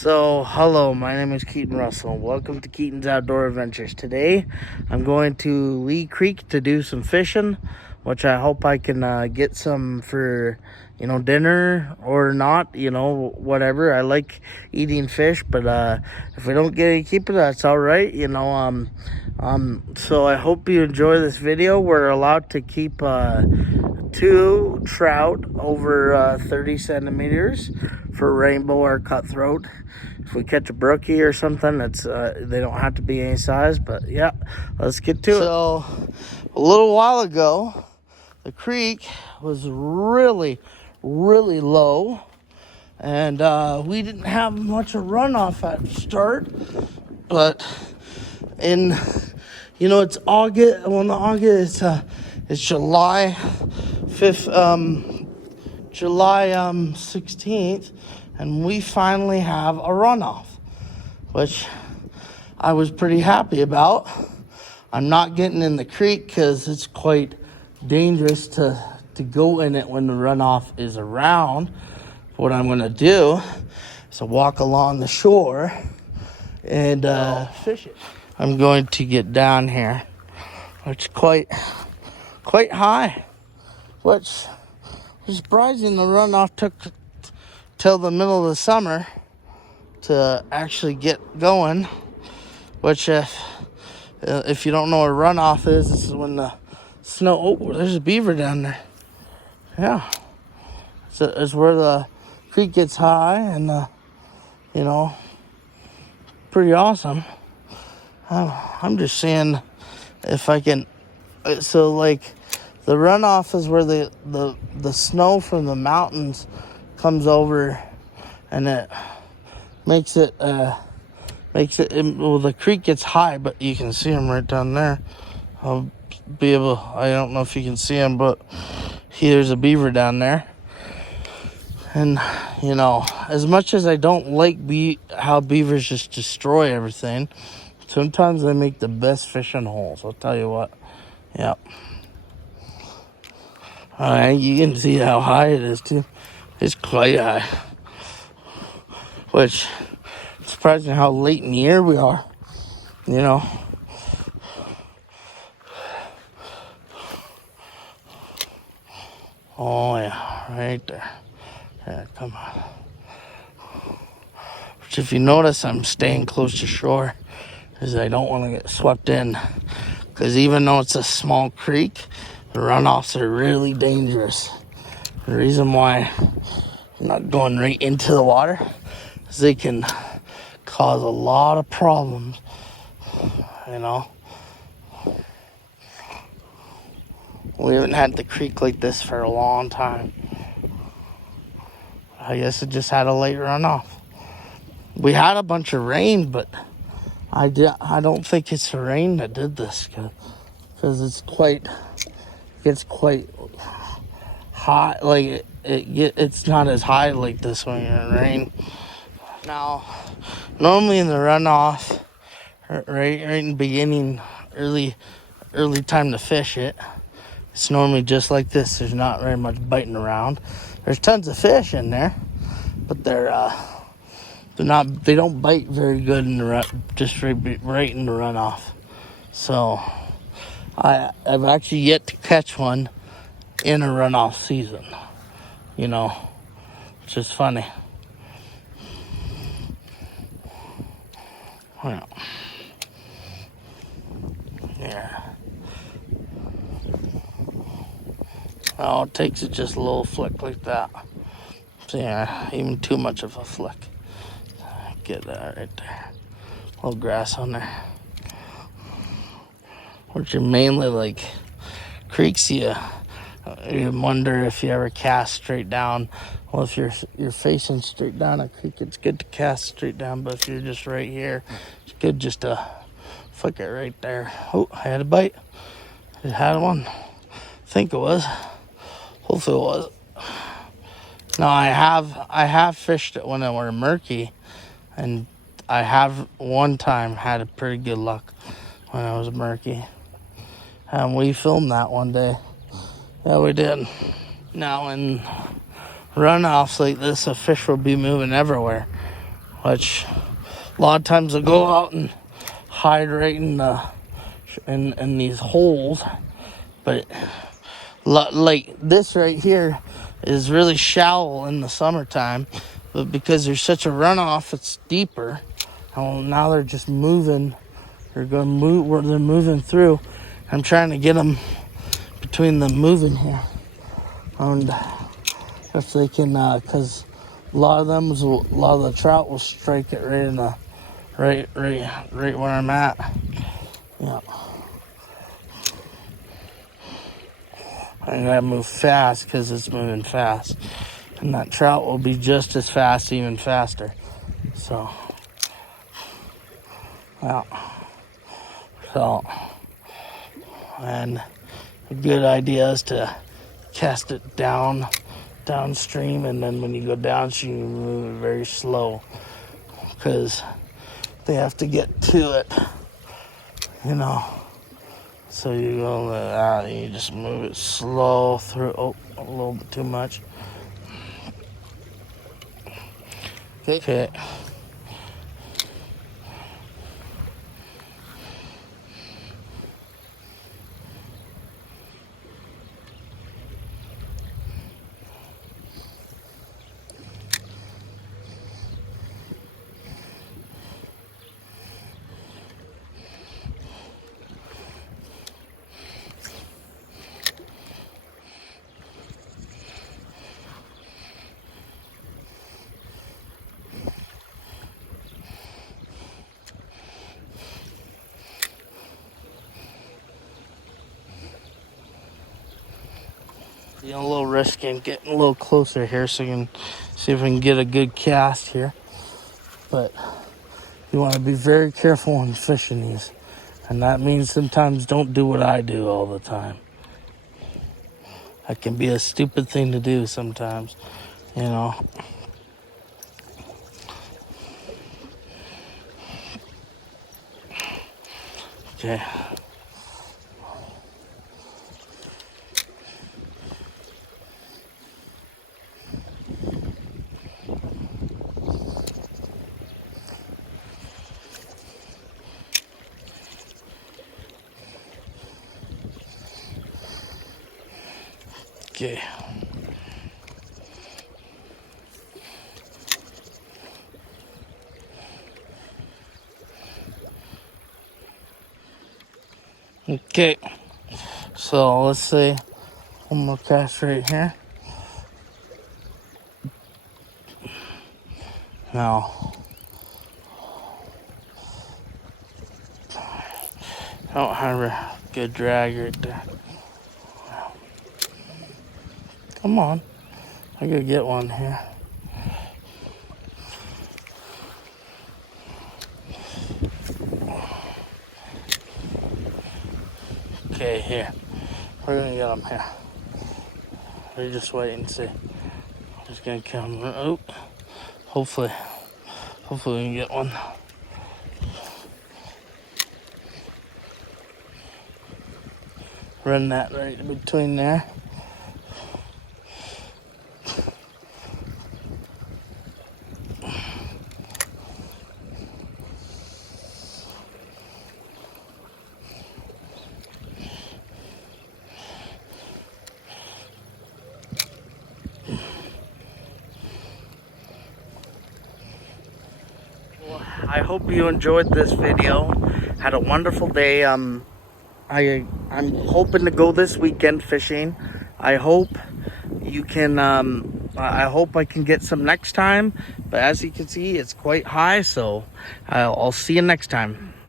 So, hello, my name is Keaton Russell. Welcome to Keaton's Outdoor Adventures. Today, I'm going to Lee Creek to do some fishing, which I hope I can get some for, dinner or not, whatever. I like eating fish, but if we don't get any keep it, that's all right, So I hope you enjoy this video. We're allowed to keep 2 trout over 30 centimeters for rainbow or cutthroat. If we catch a brookie or something, that's they don't have to be any size, but yeah, let's get to it. So a little while ago, the creek was really low, and we didn't have much of runoff at the start, but it's August. Well, not August. It's July 5th, July 16th, and we finally have a runoff, which I was pretty happy about. I'm not getting in the creek because it's quite dangerous to go in it when the runoff is around. What I'm going to do is walk along the shore and fish it. I'm going to get down here. It's quite high, which is surprising. The runoff took till the middle of the summer to actually get going, which if you don't know what a runoff is, this is when the snow... Oh, there's a beaver down there. Yeah. So it's where the creek gets high and, pretty awesome. I'm just seeing if I can... So, the runoff is where the snow from the mountains comes over, and it makes it, the creek gets high, but you can see them right down there. I don't know if you can see them, but there's a beaver down there. And, as much as I don't like how beavers just destroy everything, sometimes they make the best fishing holes, I'll tell you what. Yep. You can see how high it is, too. It's quite high. Which, surprising how late in the year we are, Oh, yeah, right there. Yeah, come on. Which, if you notice, I'm staying close to shore, because I don't want to get swept in. Because even though it's a small creek, the runoffs are really dangerous. The reason why I'm not going right into the water is they can cause a lot of problems, We haven't had the creek like this for a long time. I guess it just had a late runoff. We had a bunch of rain, but I don't think it's the rain that did this, because it's quite high. Like it's not as high like this when you're in rain. Now, normally in the runoff, right in the beginning, early time to fish it, it's normally just like this. There's not very much biting around. There's tons of fish in there, but they don't bite very good in the just right in the runoff. So I've actually yet to catch one in a runoff season, which is funny. Well, yeah. All it takes is just a little flick like that. So yeah, even too much of a flick. Get that right there. A little grass on there. Which are mainly creeks. You wonder if you ever cast straight down. Well, if you're facing straight down a creek, it's good to cast straight down. But if you're just right here, it's good just to flick it right there. Oh, I had a bite. I had one. I think it was. Hopefully it was. No, I have fished it when it were murky, and I have one time had a pretty good luck when it was murky. And we filmed that one day. Yeah, we did. Now in runoffs like this, a fish will be moving everywhere. which a lot of times they'll go out and hide right in these holes. But like this right here is really shallow in the summertime, but because there's such a runoff, it's deeper. And now they're just moving. They're going to move where they're moving through. I'm trying to get them between them moving here, and if they can, because a lot of the trout will strike it right in the right where I'm at. Yeah. I gotta move fast because it's moving fast, and that trout will be just as fast, even faster. So, yeah. So, and a good idea is to cast it downstream, and then when you go downstream, you move it very slow because they have to get to it, you know. So you go, you just move it slow through. Oh, a little bit too much. Okay. A little risky and getting a little closer here so you can see if we can get a good cast here. But you want to be very careful when fishing these. And that means sometimes don't do what I do all the time. That can be a stupid thing to do sometimes, you know. Okay. Okay. Okay. So let's see. One more cast right here. Now, I don't have a good drag right there. Come on. I gotta get one here. Okay, here. We're gonna get them here. We're just waiting to see. I'm just gonna come. Oh, hopefully we can get one. Run that right in between there. I hope you enjoyed this video. Had a wonderful day. I'm hoping to go this weekend fishing. I hope you can. I hope I can get some next time. But as you can see, it's quite high. So I'll see you next time.